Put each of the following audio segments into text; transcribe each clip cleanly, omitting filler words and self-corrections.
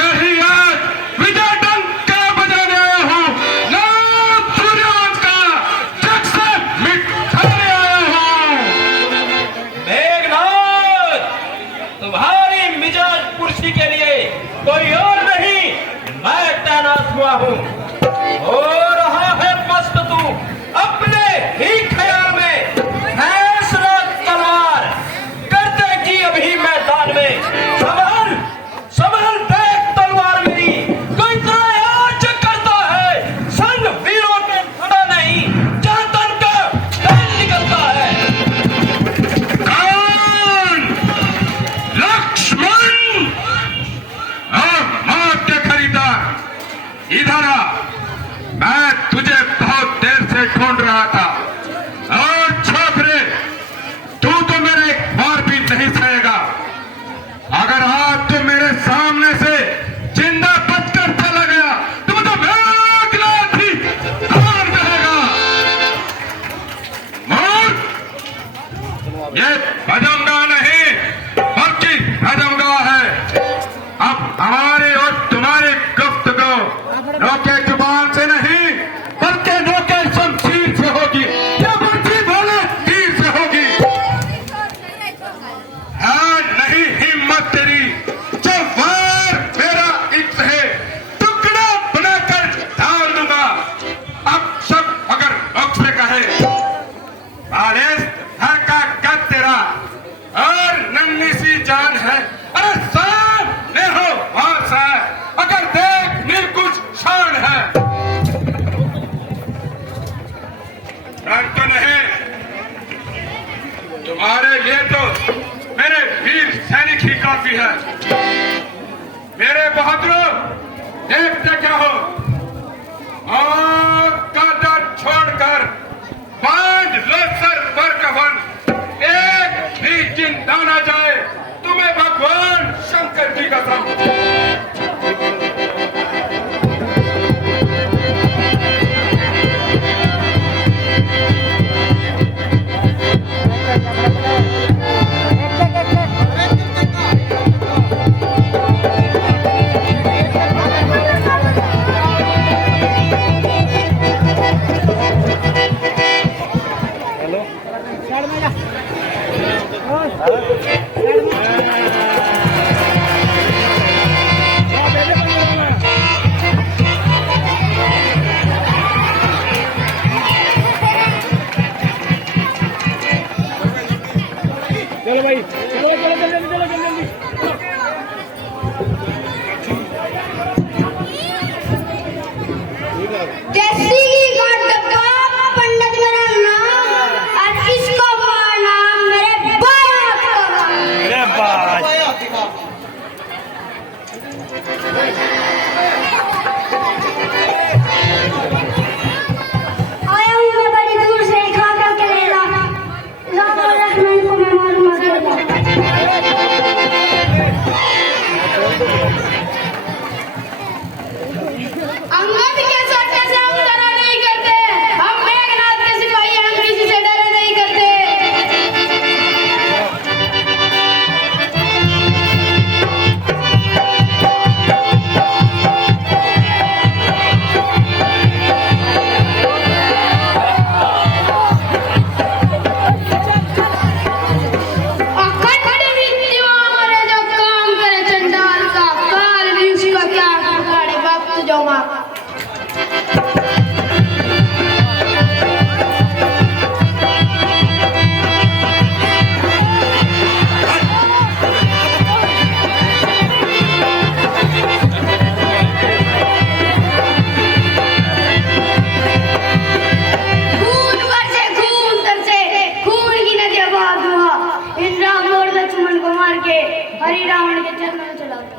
तुझे ही आज विजय डंका बजाने आया हूँ, नाम सूर्यवंश का जग से मिटाने आया हूँ। मेघनाथ, तुम्हारी मिजाज कुर्सी के लिए कोई और नहीं, मैं तैनात हुआ हूँ। हो रहा है मस्त तू अपने ही ख्याल में, फैसला तलवार कर देगी अभी मैदान में। संभल संभल देख तलवार मेरी, कोई त्रायाच करता है, संग वीरों के खड़ा नहीं, जहाँ तन का तेल निकलता है। कौन? लक्ष्मण और मौत के खरीदार, इधर आ। मैं तुझे बहुत देर से ढूंढ रहा था। और छोकरे, तू तो मेरे एक बार भी नहीं सहेगा। अगर आज तू मेरे सामने से जिंदा पत्थर चला गया तो मेघनाथ ही कौन रहेगा? मूर्ख! ये भजंगा नहीं बल्कि भजंगा है। अब हमारी और तुम्हारी गुफ्तगू रोके जुबान से नहीं बल्कि रोके शमशीर से होगी, या बच्ची बोले तीर से होगी। है नहीं हिम्मत तेरी, जो वार मेरा इश्क है टुकड़ा बनाकर डाल दूंगा। अब सब अगर मुख से कहे बारिश घर का कद तेरा और नन्ही सी जान है, अरे सामने हो और साथ अगर देख नील कुछ शान है। डर तो नहीं, तुम्हारे लिए तो मेरे वीर सैनिक ही काफी है। मेरे बहादुरों, देखते क्या हो, और का डर छोड़कर बांध लो सर पर कफन, एक भी चिंता न जाए तुम्हें भगवान शंकर की कसम। चलो भाई, चलो चलो चलो चलो जल्दी। जैसी की गढ़ पंडित मेरा नाम, और इसको मारना मेरे बाप का काम। अरे बात आया हूँ मैं बड़ी दूर से, खाकर के लेला राम और लक्ष्मण को मैं मारूंगा अकेला। अंगद के सट्टे से हम डरा नहीं करते, हम मेघनाथ के सिपाही हैं, हम किसी से डरे नहीं करते। अखंड मृत्यु हमारे जो काम करे चंडाल का, काल भी उसका क्या उखाड़े वक्त जो माँ। खून बरसे, खून तरसे, खून की नदियाँ बहा दुहा, इन राम और लक्ष्मण को मार के हरि रावण के चरणों में चला गया।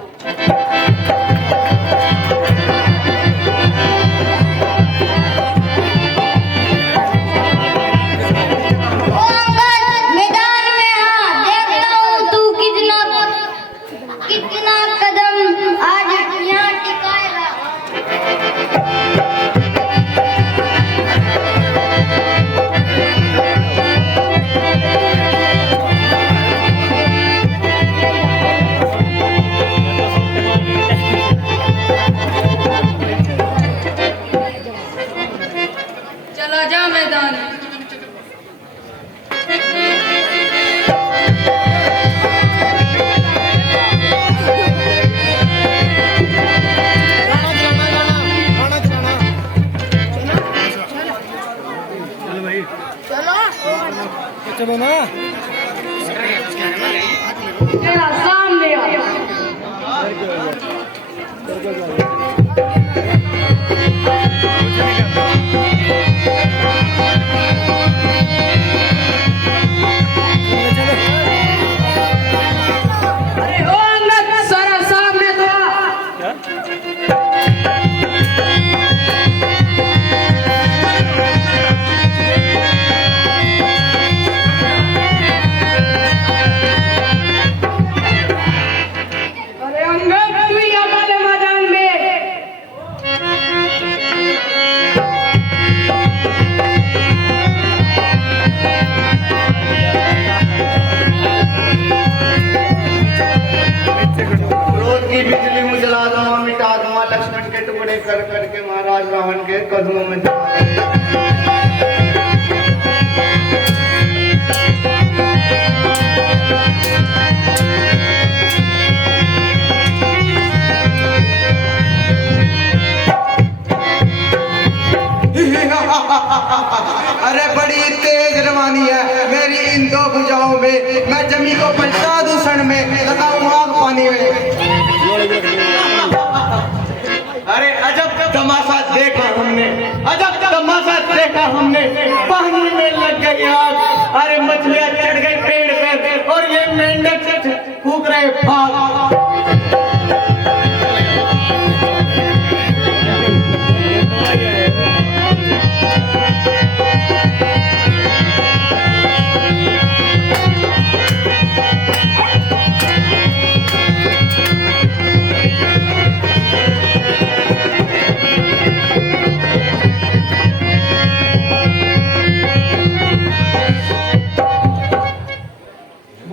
अरे अंगद तू ही हमारे मैदान में क्रोध की बिजली में जला दूंगा, मिटा दूंगा, लक्ष्मण के टुकड़े कर करके महाराज रावण के कदमों में दबा दूंगा। अरे बड़ी तेज रवानी है मेरी इन दो भुजाओं में, मैं जमी को पलटा दूं क्षण में, लगाऊं आग पानी में। अरे अजब तमाशा देखा हमने, अजब तमाशा देखा हमने, पानी में लग गई आग। अरे मछलियां चढ़ गई पेड़ पे और ये मेंढक फूक रहे फाग।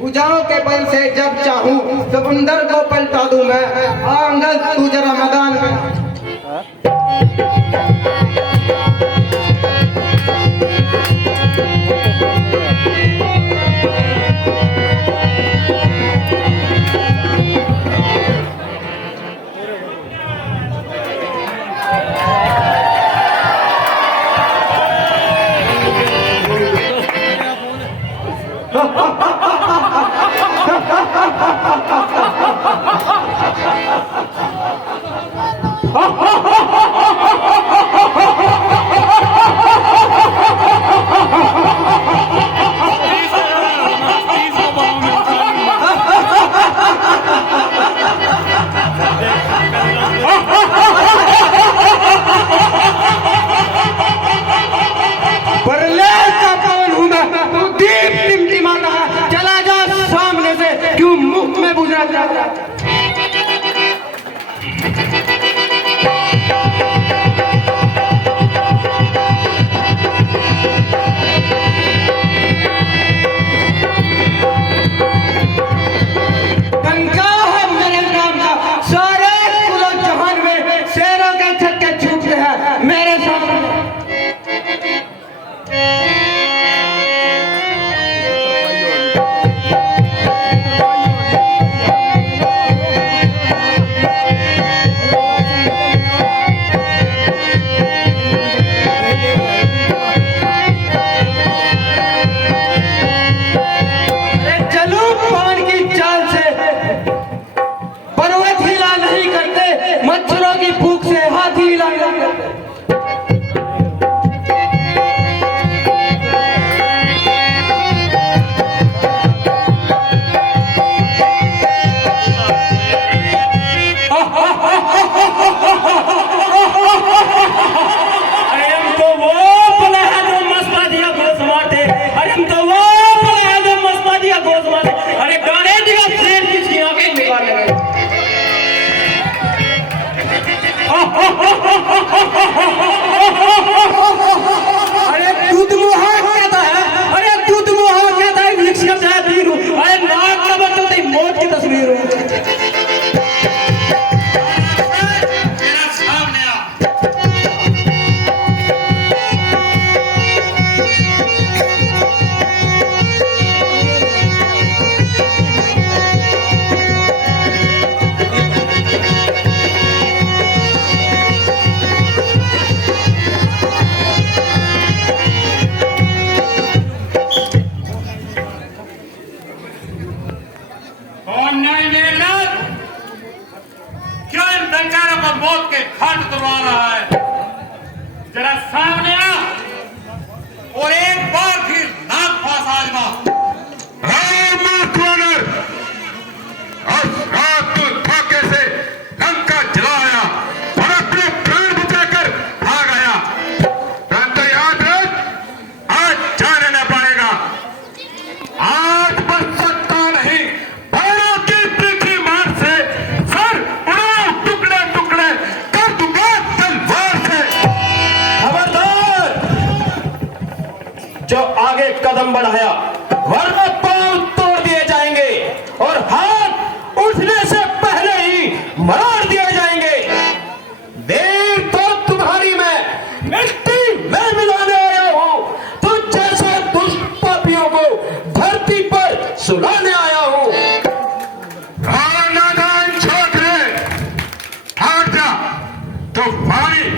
भुजाओं के बल से जब चाहूं समुंदर को पलटा दूं मैं, अंगद तू जरा मैदान में। जला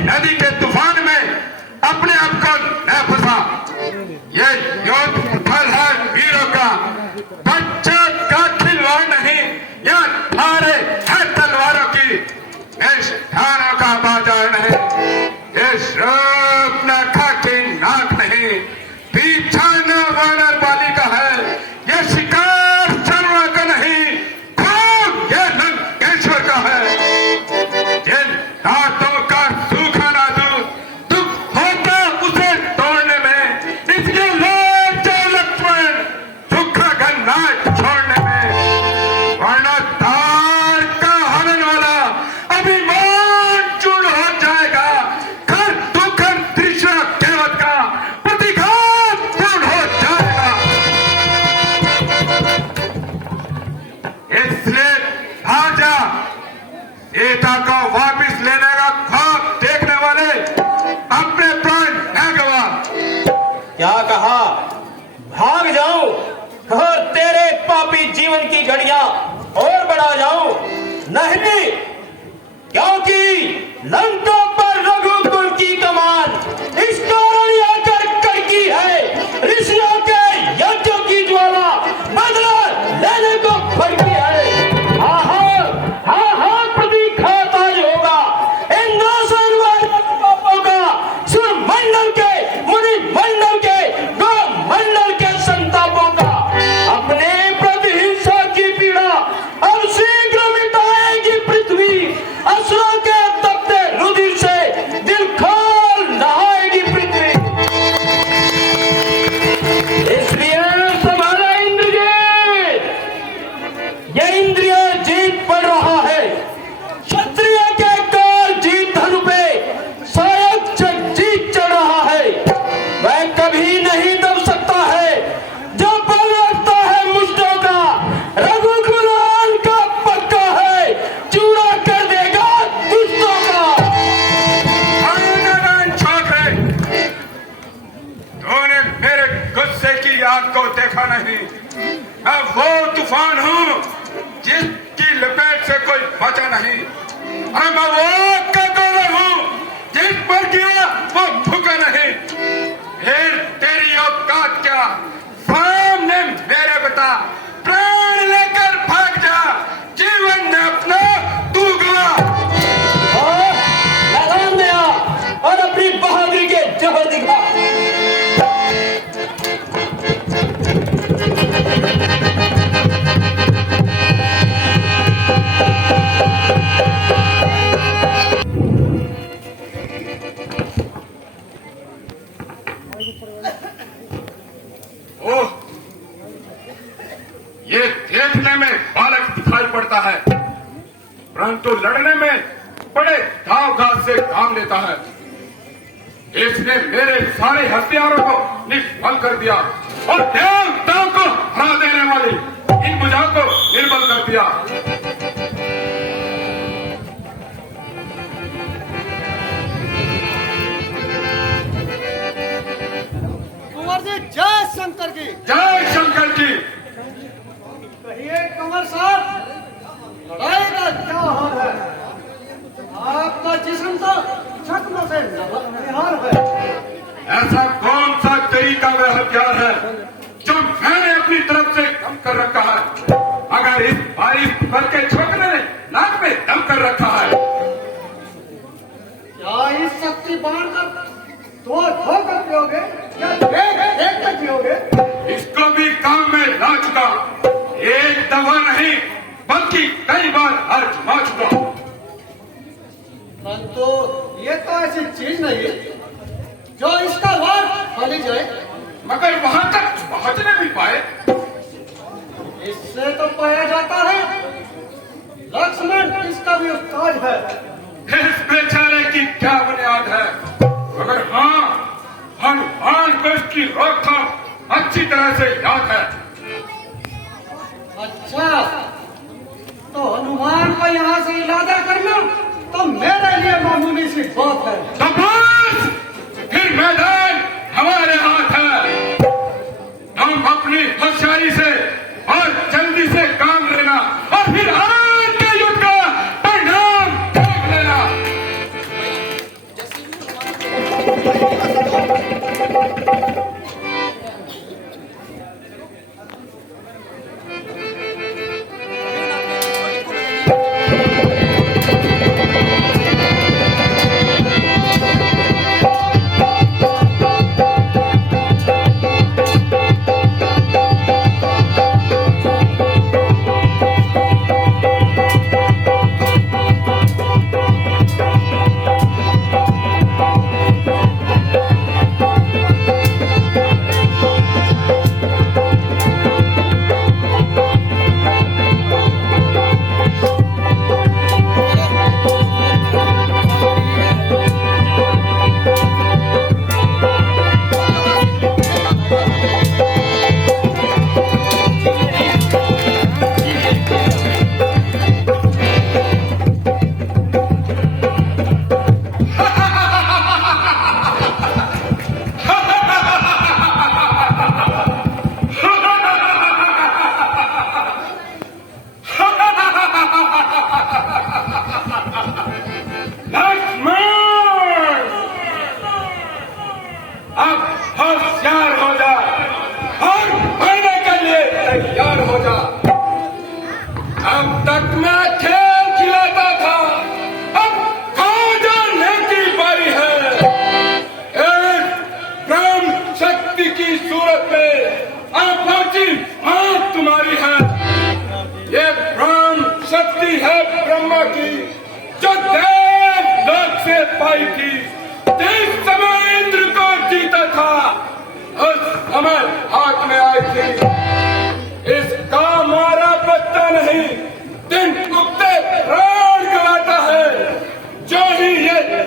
नदी के तूफान में अपने आप को न फंसा। ये युद्ध स्थल है वीरों का, बच्चों का खिलवाड़ नहीं, यह धारे है तलवारों की, निष्ठानों का बाजार नहीं, ये श्रोप न खाके नाक नहीं, पीछा न वानर बाली का है, ये शिकार शर्मा का नहीं, खूब ये लंकेश्वर का है। जिन दांतों का सूखा ना दूध दुख होता उसे तोड़ने में, इसके लोग जो लक्ष्मण सूखा गन्ना छोड़ने में, वरना तार का हनन वाला अभिमान चूर्ण हो जाएगा, कर दुखन तृष्णा केवट का प्रतिघात पूर्ण हो जाएगा। इसलिए भाग जा, सीता को वापिस लेने का ख्वाब देखने वाले अपने प्राण न गवा। क्या कहा? भाग जाऊं और तेरे पापी जीवन की घड़ियां और बढ़ा जाऊं? नहीं, क्योंकि लंका पर रघुकुल की कमान इस कारण आकर कड़की है, ऋषियों के यज्ञों की ज्वाला बदला लेने को भड़की है। हाँ, प्रतीक्षात आज होगा इंद्रासन वाले पापों का, सुर मंडल के, मुनि मंडल के, गौ मंडल के संतापों का। अपने प्रतिहिंसा की पीड़ा अब शीघ्र मिटाएगी पृथ्वी, असुरों के तपते रुधिर से दिल खोल नहाएगी पृथ्वी। इसलिए संभाला इंद्रजीत, ये इंद्रिय जीत पड़ रहा है। क्षत्रिय के काल जीत धनु पे सायक जीत चढ़ रहा है। वह कभी नहीं दब सकता है जो बल रखता है मुष्टों का, रघुकुलाल का पक्का है, चूड़ा कर देगा दुष्टों का। नारायण छोकरे, तूने मेरे गुस्से की आग को देखा नहीं। मैं वो तूफान हूँ जिसकी लपेट से कोई बचा नहीं, और मैं वो कटोरा हूँ जिस पर गिरा वो झुका नहीं। फिर तेरी औकात क्या, सामने मेरे बता, प्राण लेकर भाग जा, जीवन में अपना तू गवा। मैदान में आ और अपनी बहादुरी के जहर दिखा। ओह, ये देखने में बालक दिखाई पड़ता है, परंतु लड़ने में बड़े घाव घात से काम लेता है। इसने मेरे सारे हथियारों को निष्फल कर दिया और देवताओं को हरा देने वाली इन भुजाओं को निर्बल कर दिया। कुंवर जी जय शंकर की। जय शंकर की। कहिए कंवर साहब, लड़ाई का क्या हाल है? आपका जिस्म तो जख्मों से निहार है। ऐसा कौन सा तरीका व हथियार है जो मैंने अपनी तरफ से कम कर रखा है? अगर इस भारी भर के छोकरे ने नाक में दम कर रखा है, क्या इस शक्ति बांधकर दो धोकर पियोगे या देख कर पियोगे? इसको भी काम में ला चुका, एक दफा नहीं बल्कि कई बार आजमा चुका। परंतु ये तो ऐसी चीज नहीं जो इसका वार खाली जाए, मगर वहां तक पहुंचने भी पाए। इससे तो पाया जाता है लक्ष्मण इसका भी उस्ताद है। इस बेचारे की क्या बुनियाद है? मगर हाँ, हनुमान को इसकी रोकथाम अच्छी तरह से याद है। अच्छा, तो हनुमान को यहाँ से इलाजा करना तो मेरे लिए मामूली सी बात है। तो बस फिर मैदान हमारे हाथ है। तुम अपनी होशियारी से और जल्दी से काम लेना और फिर आज के युद्ध का परिणाम देख लेना।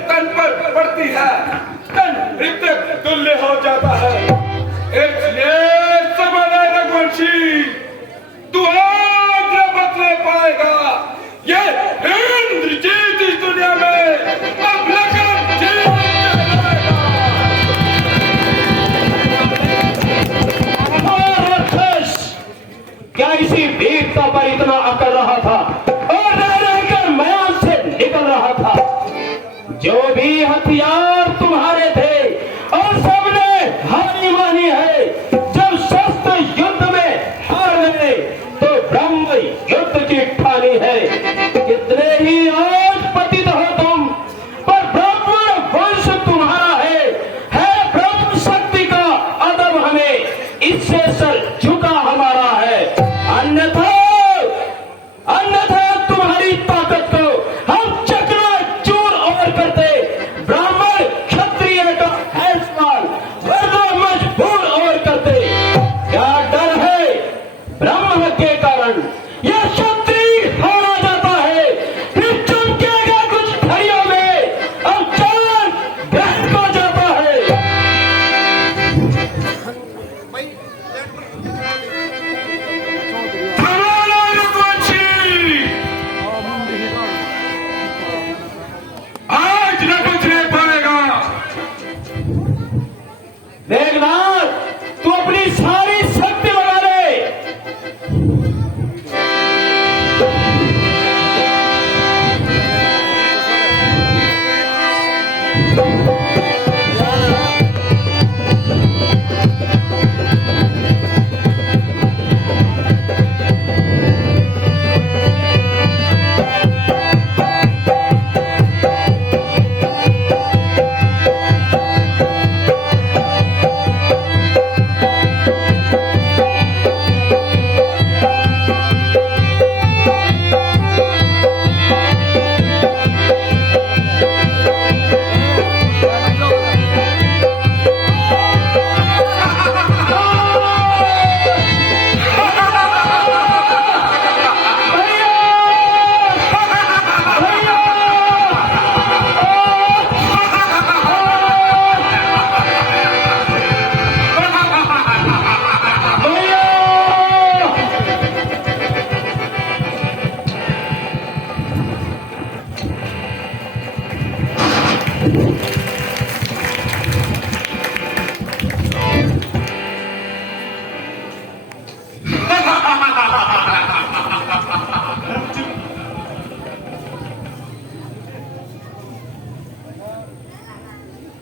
तन पर पड़ती है तन मृतक तुल्य हो जाता है। इसलिए समझ रघुवंशी, तू आज न बदले पाएगा। ये इंद्रजीत इस दुनिया में अब लगन जीत जाएगा। क्या इसी वीरता पर इतना अकड़ रहा था और रह रहकर मैदान से निकल रहा था? जो भी हथियार तुम्हारे थे और सबने हानि मानी है। जब शस्त्र युद्ध में हार गए तो ब्रह्म युद्ध की ठानी है। कितने ही आज पतित हो तुम, पर ब्राह्मण वंश तुम्हारा है ब्रह्म शक्ति का अदब हमें, इससे सर झुका हमारा है। अन्यथा तुम्हारी ताकत को हम चकनाचूर और करते। ब्राह्मण क्षत्रिय का है सवाल, वरना मजबूर और करते। क्या डर है ब्रह्म के कारण यह क्षत्रिय हारा जाता है, फिर चमकेगा कुछ घड़ियों में और चार ग्रहण को जाता है। आज न बचने पाएगा। मेघनाथ, तू अपनी सारी शक्ति लगा ले।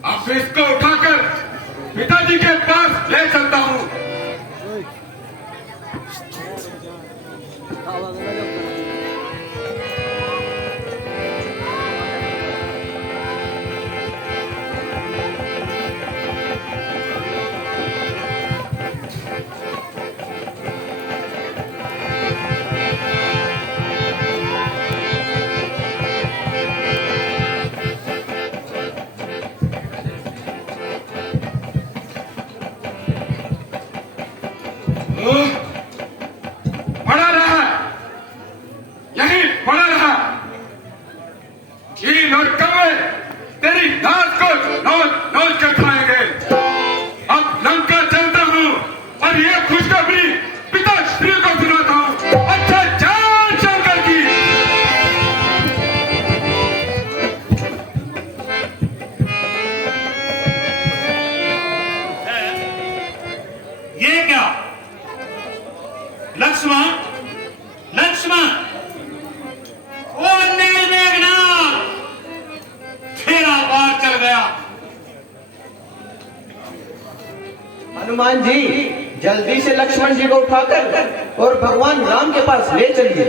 अब इसको उठाकर पिताजी के पास ले चलता हूँ। पड़ा रहा, यही पड़ा रहा। चील और कौवे तेरी दास को नोच कर खाएंगे। अब लंका चलता हूँ और ये खुशखबरी पिताश्री को सुनाता हूँ। अच्छा जान शंकर की। ये क्या लक्ष्मण, लक्ष्मण, ओ नील मेघनाथ, तेरा वार चल गया। हनुमान जी, जल्दी से लक्ष्मण जी को उठाकर और भगवान राम के पास ले चलिए।